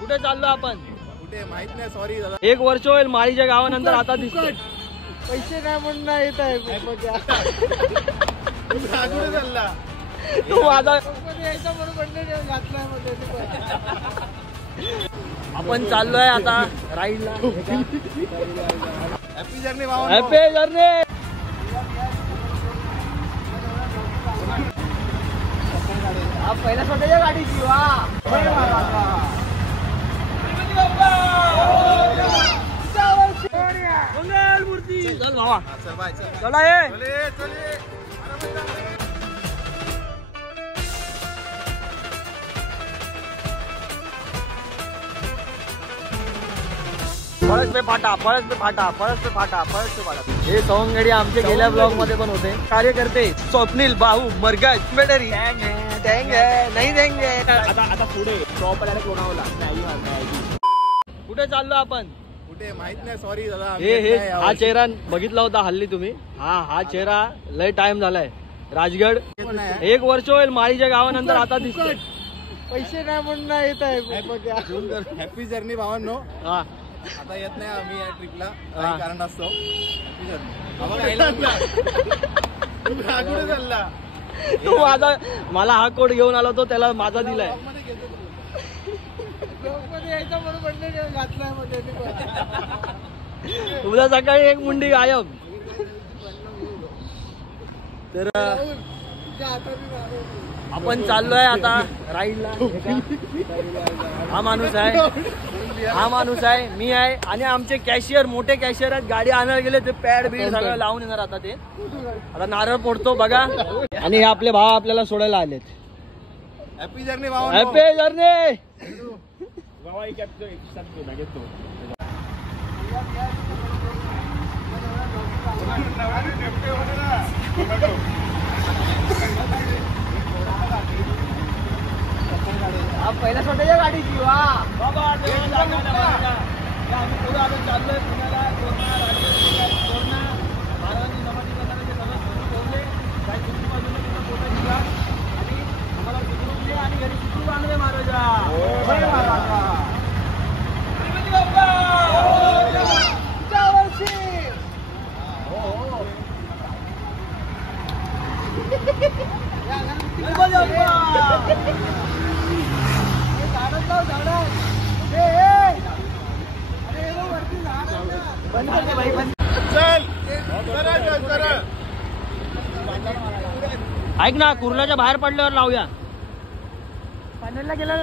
कुठे चाललो आपण? कुठे माहित नाही, सॉरी दादा. 1 वर्ष होईल माळीच्या गावानंतर आता दिसतोय. पैसे नाही म्हणून येत आहे. कुठे चालला तू माझा यायचा म्हणून घातलाय मध्ये. आपण चाललोय आता राईडला. हॅपी जर्नी भावा. Happy journey. पहिल्या स्वतःच्या गाडीची वा. मंगल मूर्ती. चल भावा चल बाय चल. चला ये. चले चले. पळस पे फाटा, पळस पे फाटा, पळस पे फाटा, पळस पे फाटा. हे सवंगडी आमचे गेल्या ब्लॉग मध्ये पण होते. कार्यकर्ते स्वप्नील, बाहू, मरगज, बेटरी नाही देंगे. आता पुढे प्रॉपर लोणावला. कुठे चाललो आपण? कुठे माहित नाही, सॉरी दादा. हे हा चेहरा बघितला होता हल्ली तुम्ही. हा चेहरा लय टाइम झालाय. राजगड 1 वर्ष होईल माळीच्या गावानंतर आता दिसतोय. पैसे नाही म्हणून येत आहे. हॅपी जर्नी भावांनो. हा आता येत नाही आम्ही या ट्रिपला, हा. काही कारण असतो. Happy journey. कुठे चालला? तू माझा मला हा कोड घेऊन आला तो त्याला माझा दिलाय. यायचा म्हणून घातलाय मध्ये. उद्या सकाळी एक मुंडी गायब. तर आपण चाललोय आता राईडला. हा माणूस आहे, मी आहे आणि आमचे कॅशियर, मोठे कॅशियर आहेत. गाडी आणायला गेले ते पॅड बीड सगळं लावून येणार. आता ते आता नारळ फोडतो बघा. आणि हे आपले भाव आपल्याला सोडायला आलेत. हॅपी जर्नी भावा. Happy journey. पहिल्या स्वतःच्या गाडीची वा. आम्ही पुढे आता चाललोय पुण्याला. कोरोना महाराजांची समाधी करणारे सगळं सुरू ठेवले. काही चुकी बाजूला तिथं फोटो दिला आणि आम्हाला सुखरूप दे आणि घरी सुखरूप आणले महाराजा. ऐक ना, कुर्ल्याच्या बाहेर पडल्यावर लावूया. पनवेलला गेला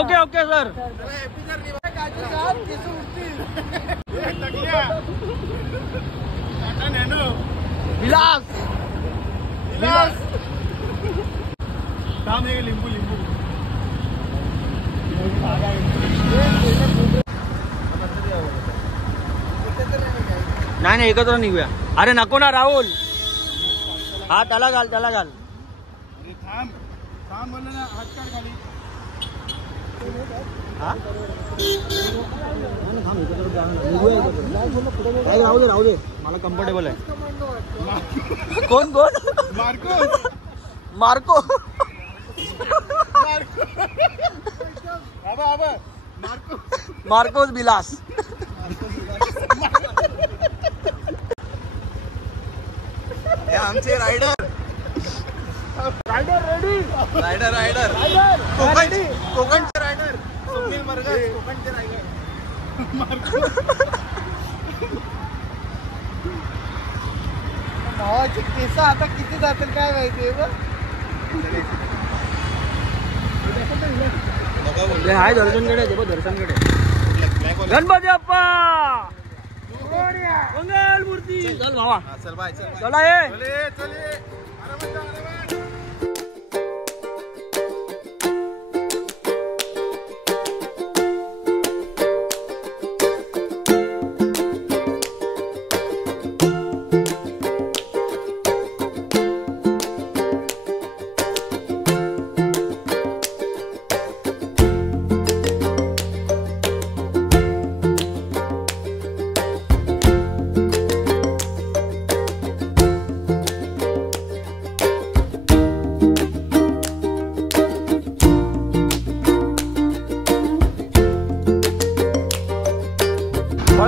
okay okay sir. Happy journey. Vilas काम आहे. लिंबू नाही एकत्र निघूया. अरे नको ना राहुल. हा त्याला घाल. थांब बोललं ना. हात काढ खाली. राहू दे मला कम्फर्टेबल आहे. कोण मार्को. मार्कोस बिलास. हे आमचे रायडर रेडी. रायडर कोकणचे रायडर. स्वप्नील मरगज कोकणचे रायडर. भावाचे केस आता किती जातील काय माहिती. हाय दर्शनकडे गणपती बाप्पा. मंगल मूर्ती. चल भावा. चल बाय चल. चला ये. चले.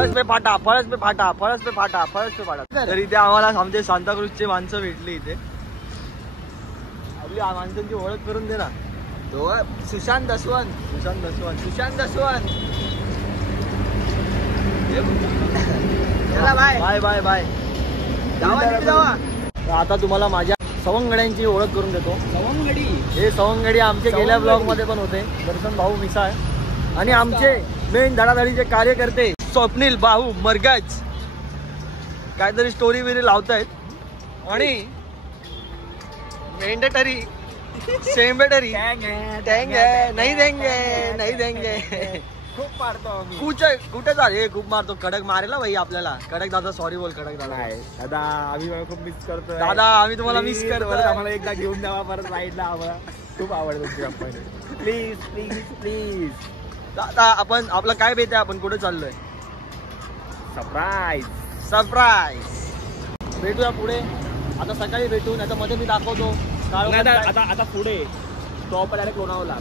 फळस पे फाटा, फळस पे फाटा, फळस पे फाटा, फळस पे फाटा. तर इथे आम्हाला आमचे सांताक्रूजचे माणसं भेटली इथे. आपली माणसांची ओळख करून दे ना. तो Sushant Daswant, Sushant Daswant, Sushant Daswant. Bye bye bye bye. आता तुम्हाला माझ्या सवंगड्यांची ओळख करून देतो. सवंगडी हे सवंगडी आमचे गेल्या ब्लॉग मध्ये पण होते. दर्शन भाऊ मिसाळ आणि आमचे मेन धडाधडीचे कार्यकर्ते स्वप्नील भाऊ मरगज काहीतरी स्टोरी बिरी लावतायत आणि मेंडेटरी सेंबेटरी नाही देंगे नाही देंगे. खूप मारतो आम्ही. कुठे झाले खूप मारतो. कडक मारेला भाई आपल्याला. कडक दादा सॉरी बोल. कडक दादा दादा आम्ही खूप मिस करतो दादा. आम्ही तुम्हाला मिस करतो. आम्हाला एकदा घेऊन द्यावा परत राईडला. आम्हाला खूप आवडतो प्लीज प्लीज प्लीज. दादा आपण आपलं काय बेत आहे. आपण कुठे चाललोय. Surprise surprise. भेटूया पुढे. आता सकाळी भेटू नाही तर मध्ये मी दाखवतो. आता पुढे टॉप डायरेक्ट लोणावला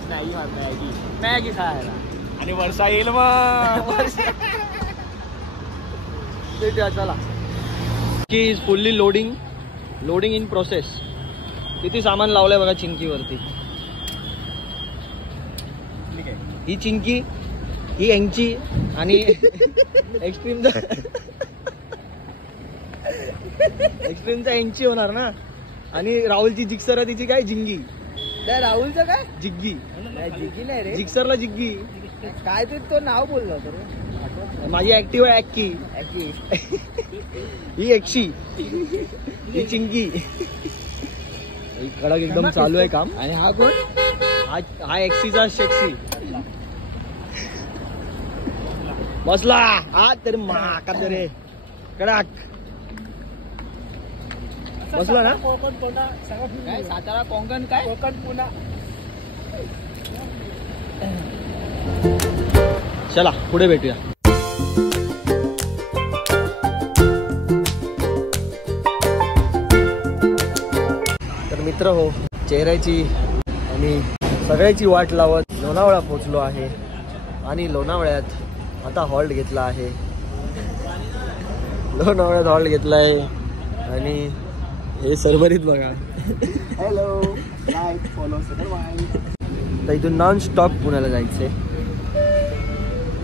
मॅगी खायला आणि वर्षा येईल मग. भेटूया चला. की is fully loading in process. किती सामान लावलंय बघा चिंकीवरती. ही चिंकी, ही एंची आणि एक्स्ट्रीमचा एंची होणार ना. आणि राहुलची जिक्सर आहे तिची काय जिंगी. राहुलचं काय जिग्गी. जिगी नाही रे. जिक्सरला जिग्गी. काय ते तो नाव बोललो होतो. माझी ऍक्टिव्ह आहे ऍक्की. ही एक्शी, ही चिंकी. कडक एकदम चालू आहे काम. आणि हा कोण. हा एक्सीचा शेक्सी बसला. हा तरी माका रे कडक बसला ना. कोकण पुणा काय सातारा कोकण काय कोकण पुणा. चला पुढे भेटूया. तर मित्र हो, चेहऱ्याची आणि सगळ्याची वाट लावत लोणावळा पोहोचलो आहे. आणि लोणावळ्यात आता हॉल्ट घेतला आहे. लोणावळ्यात हॉल्ट घेतला आहे आणि हे सर्वरीत बघा. हॅलो लाईक फॉलो तर इथून नॉन स्टॉप पुण्याला जायचंय.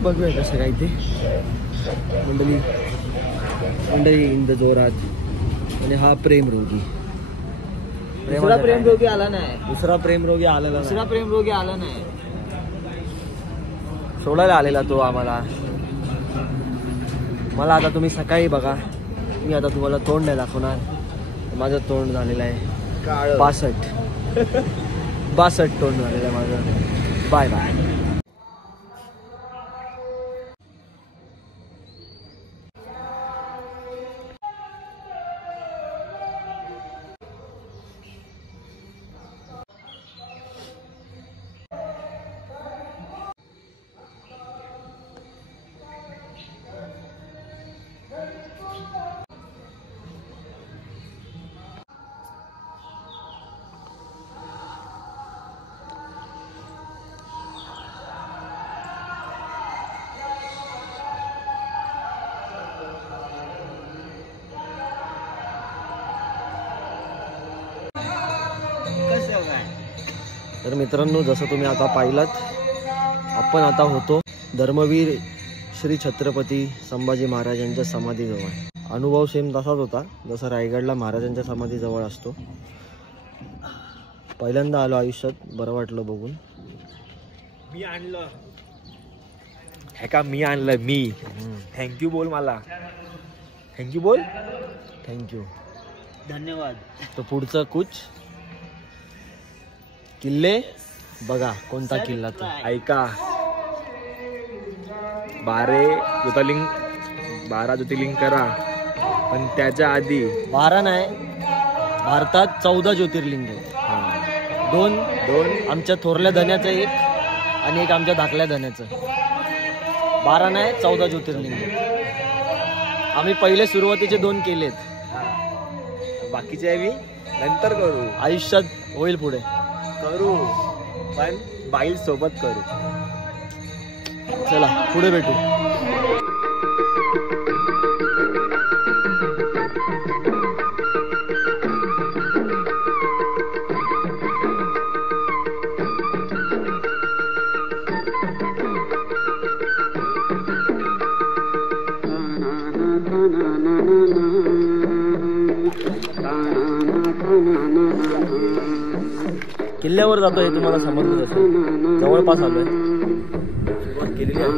बघूया कसं काय ते. मंडळी इन द जोरात. आणि हा प्रेम रोगी. दुसरा प्रेम रोगी आला नाही. दुसरा प्रेम रोगी आलेला. दुसरा प्रेम रोगी आला नाही. सोडायला आलेला तो आम्हाला. मला आता तुम्ही सकाळी बघा. मी आता तुम्हाला तोंड नाही दाखवणार. माझं तोंड झालेलं आहे 62 तोंड झालेलं आहे माझं. Bye bye. तर मित्रांनो, जसं तुम्ही आता पाहिलात, आपण आता होतो धर्मवीर श्री छत्रपती संभाजी महाराजांच्या समाधीजवळ. अनुभव सेम तसाच होता जसा रायगडला महाराजांच्या समाधीजवळ असतो. पहिल्यांदा आलो आयुष्यात. बरं वाटलं बघून. मी आणलं हे का. मी आणलं. मी थँक्यू बोल. मला थँक्यू बोल. थँक्यू. धन्यवाद. तो पुढचं कुछ किल्ले बघा. कोणता किल्ला तो. ऐका. 12 ज्योतिर्लिंग करा, पण त्याच्या आधी 12 नाही, भारतात 14 ज्योतिर्लिंग आहेत. 2 आमच्या थोरल्या धन्याचं, एक आणि एक आमच्या धाकल्या धन्याचं. 12 नाही 14 ज्योतिर्लिंग. आम्ही पहिले सुरुवातीचे 2 केलेत. बाकीचे आम्ही नंतर करू. आयुष्यात होईल पुढे करू, पण बाईल सोबत करू. चला पुढे भेटू. किल्ल्यावर जातो हे तुम्हाला समजलं असेल. जवळपास आलोय, सुरुवात केलेली आहे.